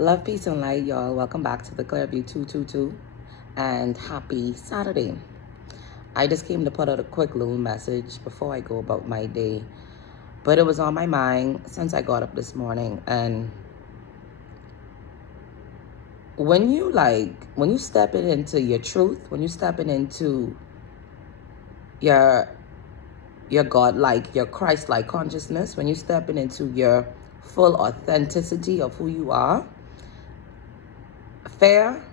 Love, peace, and light, y'all. Welcome back to the Clearview 222 and happy Saturday. I just came to put out a quick little message before I go about my day, but it was on my mind since I got up this morning. And when you step into your truth, when you step into your God-like, your Christ-like consciousness, when you step into your full authenticity of who you are, fear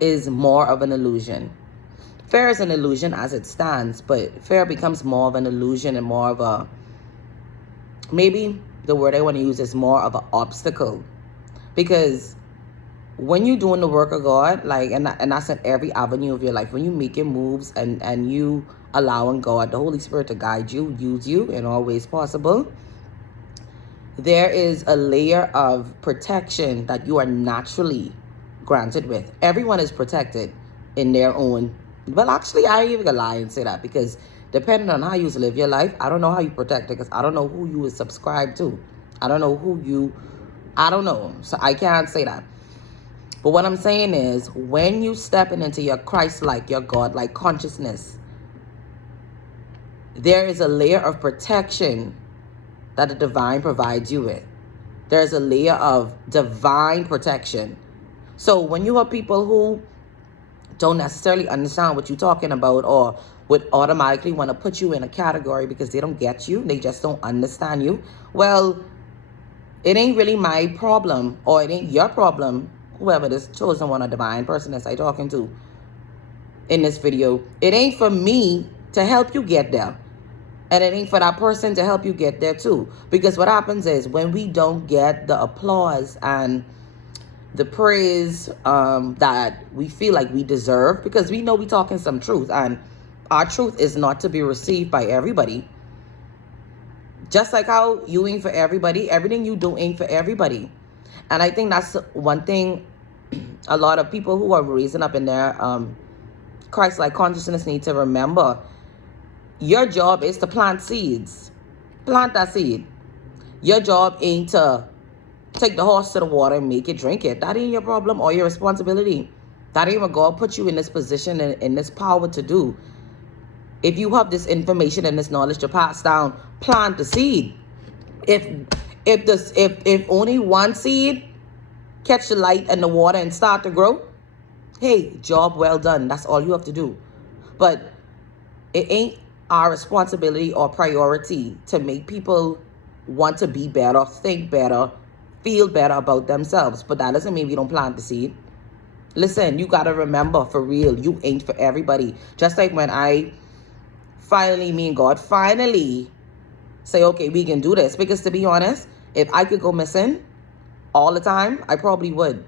is more of an illusion. Fear is an illusion as it stands, but fear becomes more of an illusion and more of a, maybe the word I want to use is more of an obstacle. Because when you're doing the work of God, and that's in every avenue of your life, when you making moves and you allowing God, the Holy Spirit, to guide you, use you in all ways possible, there is a layer of protection that you are naturally granted with. Everyone is protected in their own. Well, actually, I ain't even gonna lie and say that, because depending on how you live your life, I don't know how you protect it, because I don't know who you is subscribed to. I don't know. So I can't say that. But what I'm saying is, when you stepping into your Christ-like, your God-like consciousness, there is a layer of protection that the divine provides you with. There's a layer of divine protection. So when you have people who don't necessarily understand what you're talking about, or would automatically want to put you in a category because they don't get you, they just don't understand you, well, it ain't really my problem, or it ain't your problem, whoever this chosen one or divine person is I talking to in this video. It ain't for me to help you get there. And it ain't for that person to help you get there too. Because what happens is, when we don't get the applause and the praise that we feel like we deserve, because we know we talking some truth, and our truth is not to be received by everybody. Just like how you ain't for everybody, everything you do ain't for everybody. And I think that's one thing a lot of people who are raising up in their Christ-like consciousness need to remember. Your job is to plant seeds. Plant that seed. Your job ain't to take the horse to the water and make it drink it. That ain't your problem or your responsibility. That ain't what God put you in this position and in this power to do. If you have this information and this knowledge to pass down, plant the seed. If only one seed catch the light and the water and start to grow, hey, job well done. That's all you have to do. But it ain't our responsibility or priority to make people want to be better, think better, feel better about themselves. But that doesn't mean we don't plant the seed. Listen, you got to remember, for real, you ain't for everybody. Just like when me and God finally say, okay, we can do this. Because to be honest, if I could go missing all the time, I probably would.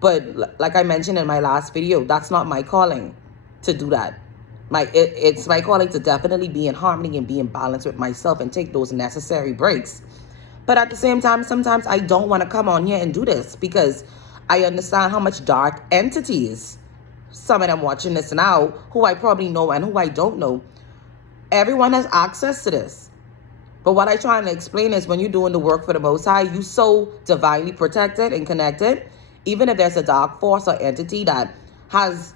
But like I mentioned in my last video, that's not my calling to do that. It's my calling to definitely be in harmony and be in balance with myself and take those necessary breaks. But at the same time, sometimes I don't want to come on here and do this, because I understand how much dark entities, some of them watching this now, who I probably know and who I don't know, everyone has access to this. But what I try to explain is, when you're doing the work for the Most High, you so divinely protected and connected. Even if there's a dark force or entity that has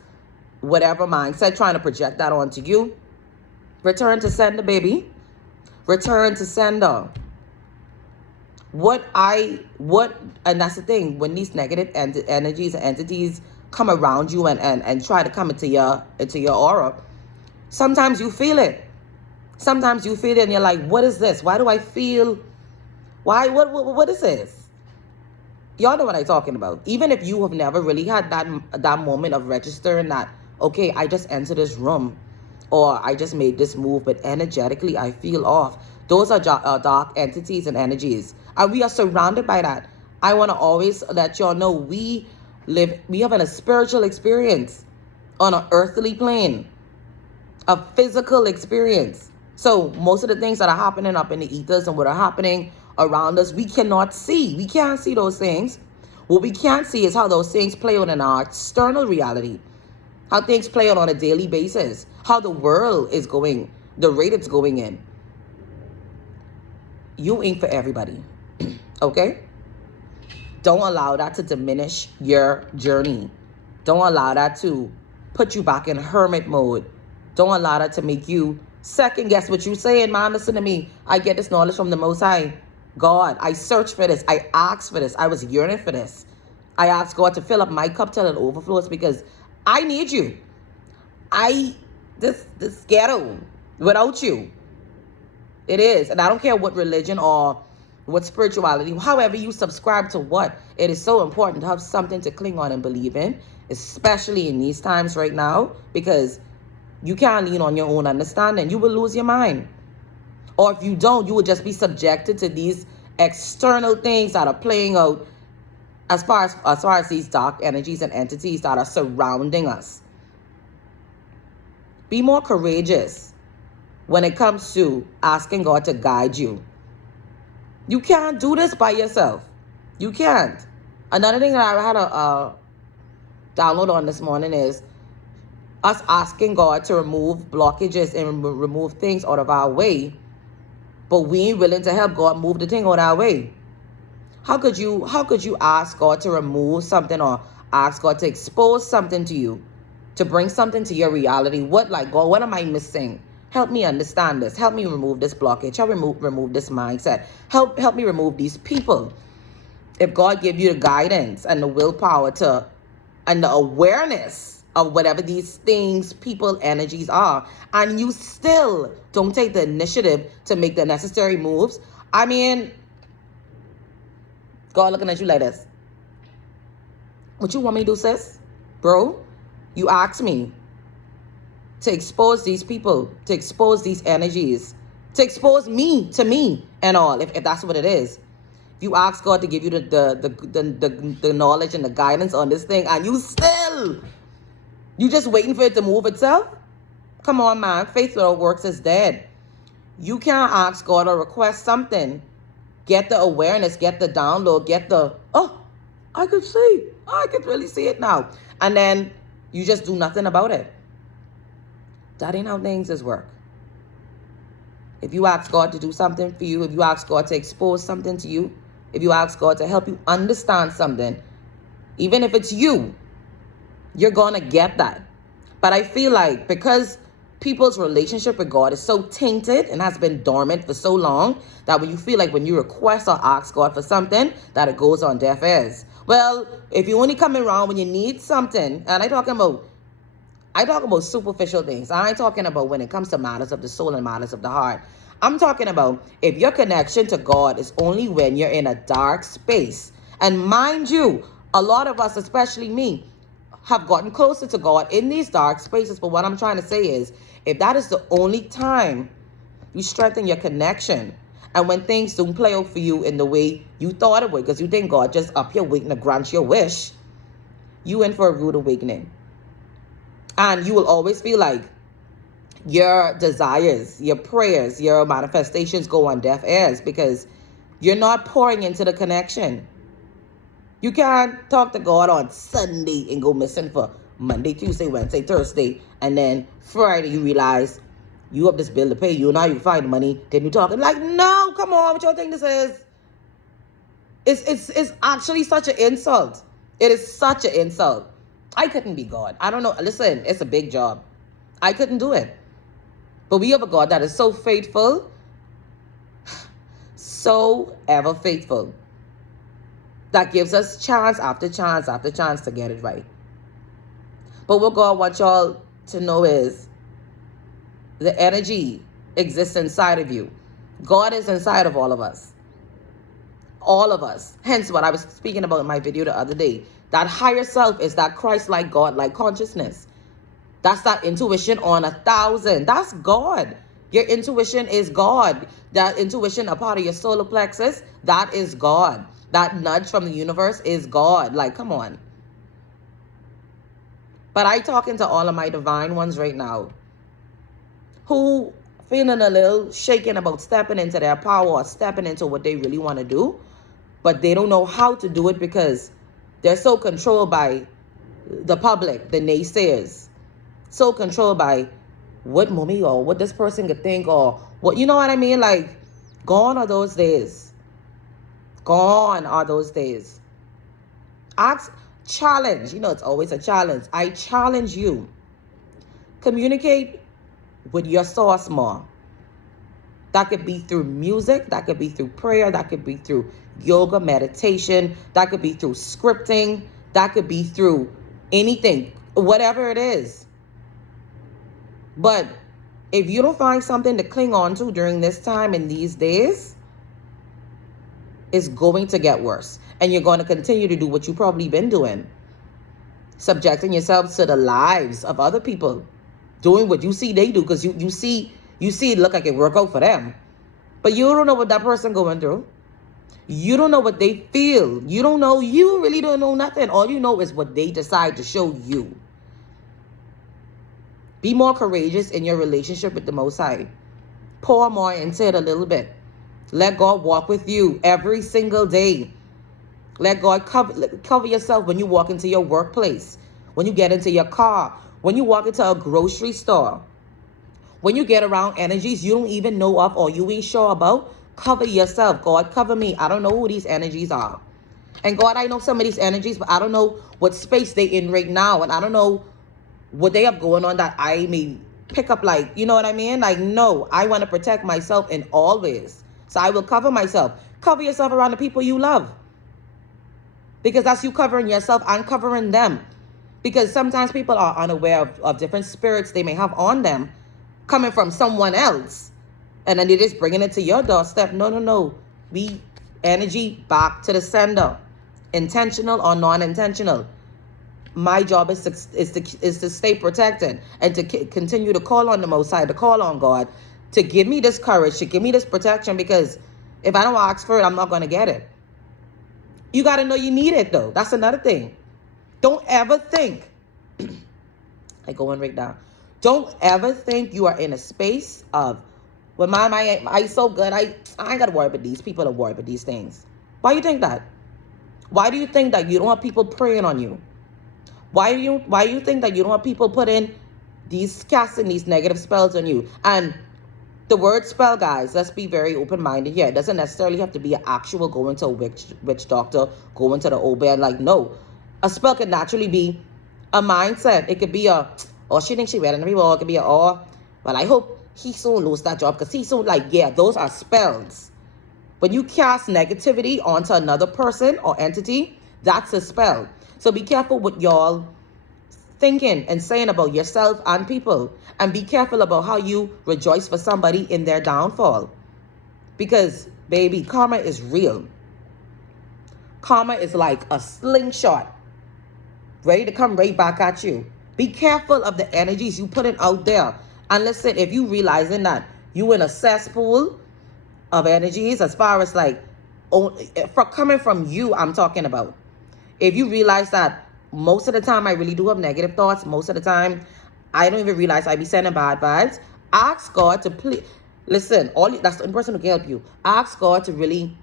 whatever mindset trying to project that onto you, return to sender, baby. Return to sender. And that's the thing, when these negative energies and entities come around you and try to come into your aura, sometimes you feel it. Sometimes you feel it and you're like, what is this? Why do I feel? What is this? Y'all know what I'm talking about. Even if you have never really had that moment of registering that, okay, I just entered this room, or I just made this move, but energetically I feel off. Those are dark entities and energies. And we are surrounded by that. I want to always let y'all know we have a spiritual experience on an earthly plane, a physical experience. So most of the things that are happening up in the ethers and what are happening around us, we cannot see. We can't see those things. What we can't see is how those things play out in our external reality, how things play out on a daily basis, how the world is going, the rate it's going in. You ain't for everybody, okay? Don't allow that to diminish your journey. Don't allow that to put you back in hermit mode. Don't allow that to make you second guess what you're saying. Man, listen to me. I get this knowledge from the Most High. God, I searched for this. I asked for this. I was yearning for this. I asked God to fill up my cup till it overflows because I need you. This ghetto without you. It is. And I don't care what religion or what spirituality, however you subscribe to what, it is so important to have something to cling on and believe in, especially in these times right now, because you can't lean on your own understanding. You will lose your mind. Or if you don't, you will just be subjected to these external things that are playing out as far as these dark energies and entities that are surrounding us. Be more courageous when it comes to asking God to guide you. You can't do this by yourself. You can't. Another thing that I had a download on this morning is us asking God to remove blockages and remove things out of our way, but we ain't willing to help God move the thing out of our way. How could you ask God to remove something or ask God to expose something to you, to bring something to your reality? What, like, God, what am I missing? Help me understand this. Help me remove this blockage. Help remove this mindset. Help me remove these people. If God give you the guidance and the willpower and the awareness of whatever these things, people, energies are, and you still don't take the initiative to make the necessary moves, I mean, God looking at you like this. What you want me to do, sis? Bro, you asked me to expose these people, to expose these energies, to expose me to me and all, if that's what it is. You ask God to give you the knowledge and the guidance on this thing, and you just waiting for it to move itself? Come on, man. Faith without works is dead. You can't ask God or request something, get the awareness, get the download, I could see. I could really see it now. And then you just do nothing about it. That ain't how things is work. If you ask God to do something for you, if you ask God to expose something to you, if you ask God to help you understand something, even if it's you, you're going to get that. But I feel like because people's relationship with God is so tainted and has been dormant for so long, that when you feel like when you request or ask God for something, that it goes on deaf ears. Well, if you only come around when you need something, and I talk about superficial things. I ain't talking about when it comes to matters of the soul and matters of the heart. I'm talking about if your connection to God is only when you're in a dark space. And mind you, a lot of us, especially me, have gotten closer to God in these dark spaces. But what I'm trying to say is, if that is the only time you strengthen your connection, and when things don't play out for you in the way you thought it would, because you think God just up here waiting to grant your wish, you in for a rude awakening. And you will always feel like your desires, your prayers, your manifestations go on deaf ears because you're not pouring into the connection. You can't talk to God on Sunday and go missing for Monday, Tuesday, Wednesday, Thursday, and then Friday you realize you have this bill to pay. You now you find money, then you talking like, no, come on, what y'all think this is? It's actually such an insult. It is such an insult. I couldn't be God. I don't know. Listen, it's a big job. I couldn't do it. But we have a God that is so faithful, so ever faithful, that gives us chance after chance after chance to get it right. But what God wants y'all to know is the energy exists inside of you. God is inside of all of us. All of us. Hence what I was speaking about in my video the other day. That higher self is that Christ-like, God-like consciousness. That's that intuition on 1,000. That's God. Your intuition is God. That intuition, a part of your solar plexus, that is God. That nudge from the universe is God. Like, come on. But I talking to all of my divine ones right now who feeling a little shaken about stepping into their power or stepping into what they really want to do, but they don't know how to do it because they're so controlled by the public, the naysayers, so controlled by what mommy or what this person could think or what, you know what I mean? Like, gone are those days. Gone are those days. Challenge. It's always a challenge. I challenge you. Communicate with your source more. That could be through music, that could be through prayer, that could be through yoga, meditation, that could be through scripting, that could be through anything, whatever it is. But if you don't find something to cling on to during this time and these days, it's going to get worse. And you're going to continue to do what you've probably been doing. Subjecting yourself to the lives of other people. Doing what you see they do, because you see it look like it work out for them. But you don't know what that person going through. You don't know what they feel. You really don't know nothing. All you know is what they decide to show you. Be more courageous in your relationship with the Most High. Pour more into it a little bit. Let God walk with you every single day. Let God cover yourself when you walk into your workplace, when you get into your car, when you walk into a grocery store. When you get around energies you don't even know of or you ain't sure about, cover yourself. God, cover me. I don't know who these energies are. And God, I know some of these energies, but I don't know what space they in right now. And I don't know what they have going on that I may pick up, like, you know what I mean? Like, no, I want to protect myself in all ways. So I will cover myself. Cover yourself around the people you love. Because that's you covering yourself and covering them. Because sometimes people are unaware of different spirits they may have on them coming from someone else. And then they're just bringing it to your doorstep. No. Be energy back to the sender. Intentional or non-intentional. My job is to stay protected and to continue to call on the Most High, to call on God, to give me this courage, to give me this protection, because if I don't ask for it, I'm not going to get it. You got to know you need it, though. That's another thing. Don't ever think, I go in right now. Don't ever think you are in a space of, well, I so good. I ain't got to worry about these people to worry about these things. Why do you think that? Why do you think that you don't have people praying on you? Why do you think that you don't have people casting these negative spells on you? And the word spell, guys, let's be very open-minded here. It doesn't necessarily have to be an actual going to a witch doctor, going to the old man. Like, no. A spell can naturally be a mindset. It could be she thinks she better than people. It could be well, I hope he soon lose that job because he soon, those are spells. When you cast negativity onto another person or entity, that's a spell. So be careful what y'all thinking and saying about yourself and people. And be careful about how you rejoice for somebody in their downfall. Because, baby, karma is real. Karma is like a slingshot, ready to come right back at you. Be careful of the energies you putting out there. And listen, if you realizing that you in a cesspool of energies, as far as coming from you, I'm talking about. If you realize that most of the time I really do have negative thoughts, most of the time I don't even realize I be sending bad vibes, ask God to please, listen, that's the only person who can help you. Ask God to really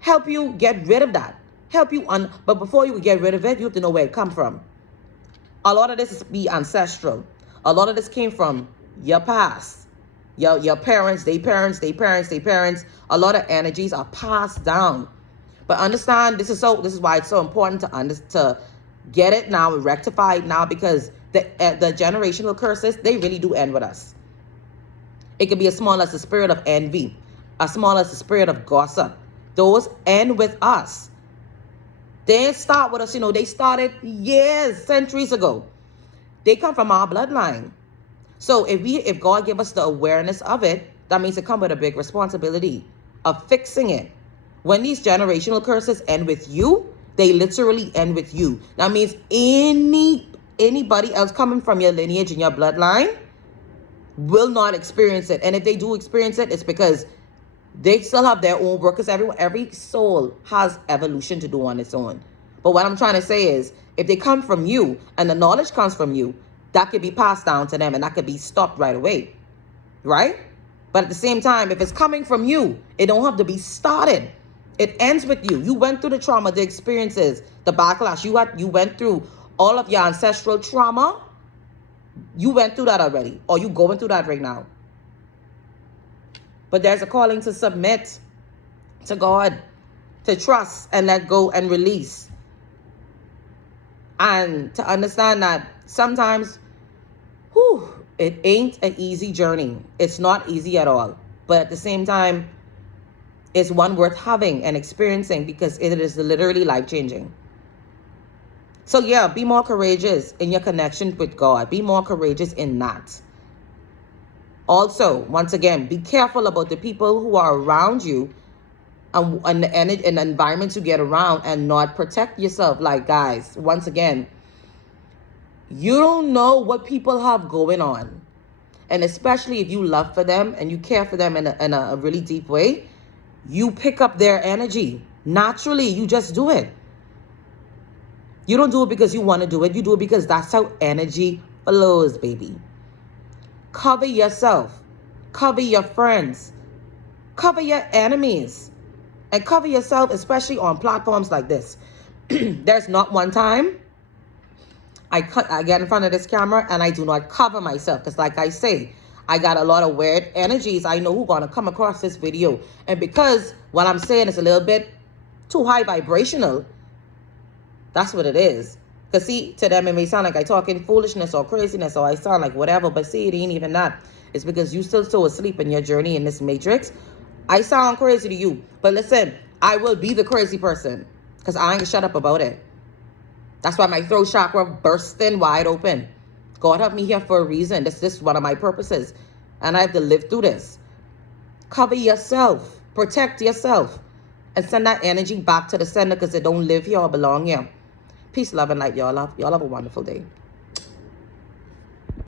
help you get rid of that. But before you get rid of it, you have to know where it come from. A lot of this is be ancestral. A lot of this came from your past. Your parents, their parents, their parents, their parents. A lot of energies are passed down. But understand, this is why it's so important to get it now, rectify it now, because the generational curses, they really do end with us. It could be as small as the spirit of envy, as small as the spirit of gossip. Those end with us. They didn't start with us, they started years, centuries ago. They come from our bloodline. So if God give us the awareness of it, that means it comes with a big responsibility of fixing it. When these generational curses end with you, they literally end with you. That means anybody else coming from your lineage and your bloodline will not experience it. And if they do experience it, it's because they still have their own work, because every soul has evolution to do on its own. But what I'm trying to say is, if they come from you and the knowledge comes from you, that could be passed down to them and that could be stopped right away. Right? But at the same time, if it's coming from you, it don't have to be started. It ends with you. You went through the trauma, the experiences, the backlash. You went through all of your ancestral trauma. You went through that already, or you going through that right now. But there's a calling to submit to God, to trust and let go and release. And to understand that sometimes, it ain't an easy journey. It's not easy at all. But at the same time, it's one worth having and experiencing because it is literally life-changing. So yeah, be more courageous in your connection with God. Be more courageous in that. Also, once again, be careful about the people who are around you and the environments you get around and not protect yourself. Like, guys, once again, you don't know what people have going on. And especially if you love for them and you care for them in a really deep way, you pick up their energy. Naturally, you just do it. You don't do it because you want to do it. You do it because that's how energy flows, baby. Cover yourself. Cover your friends. Cover your enemies. And cover yourself, especially on platforms like this. There's not one time I get in front of this camera and I do not cover myself. Because like I say, I got a lot of weird energies. I know who's going to come across this video. And because what I'm saying is a little bit too high vibrational, that's what it is. Because see, to them it may sound like I talking foolishness or craziness or I sound like whatever. But see, it ain't even that. It's because you still so asleep in your journey in this matrix. I sound crazy to you. But listen, I will be the crazy person. Because I ain't shut up about it. That's why my throat chakra bursting wide open. God have me here for a reason. This is one of my purposes. And I have to live through this. Cover yourself. Protect yourself. And send that energy back to the sender because it don't live here or belong here. Peace, love, and light, y'all. Y'all have a wonderful day.